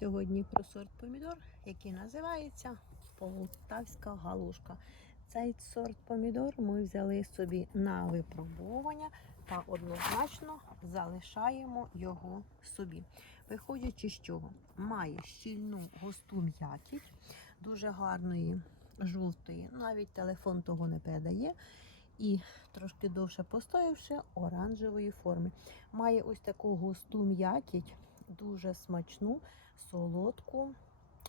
сьогодні про сорт помідор, який називається Полтавська галушка. Цей сорт помідор ми взяли собі на випробування та однозначно залишаємо його собі. Виходячи з чого, має щільну густу м'якість, дуже гарної жовтої, навіть телефон того не передає. І трошки довше постоявши оранжевої форми. Має ось таку густу м'якість, дуже смачну, солодку,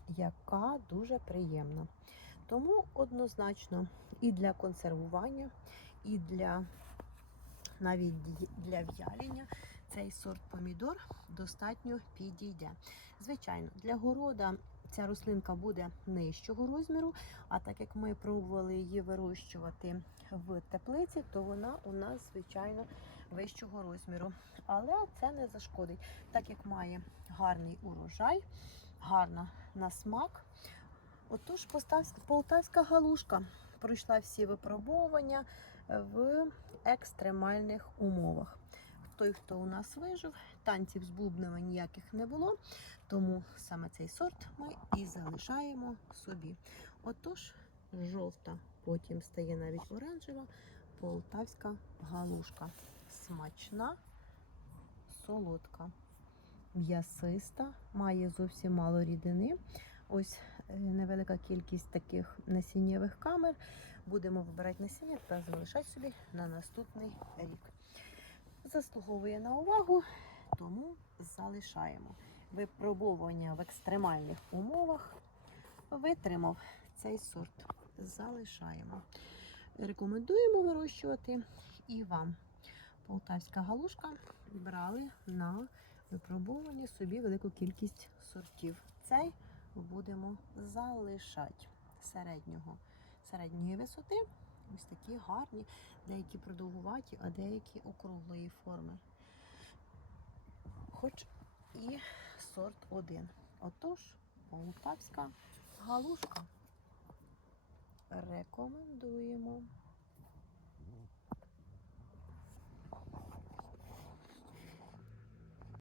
яка дуже приємна. Тому однозначно і для консервування, і для навіть для в'ялення цей сорт помідор достатньо підійде. Звичайно, для города ця рослинка буде нижчого розміру, а так як ми пробували її вирощувати в теплиці, то вона у нас, звичайно, вищого розміру. Але це не зашкодить, так як має гарний урожай, гарна на смак. Отож, полтавська галушка пройшла всі випробовування в екстремальних умовах. Той, хто у нас вижив, танців з бубнами ніяких не було, тому саме цей сорт ми і залишаємо собі. Отож, жовта, потім стає навіть оранжева, полтавська галушка. Смачна, солодка, м'ясиста, має зовсім мало рідини. Ось е, невелика кількість таких насіннєвих камер. Будемо вибирати насіння та залишати собі на наступний рік. Заслуговує на увагу, тому залишаємо. Випробовування в екстремальних умовах витримав цей сорт. Залишаємо. Рекомендуємо вирощувати і вам. Полтавська галушка брали на випробовування собі велику кількість сортів. Цей будемо залишати середнього, середньої висоти. Ось такі гарні, деякі продовгуваті, а деякі округлої форми. Хоч і сорт один. Отож, полтавська галушка. Рекомендуємо.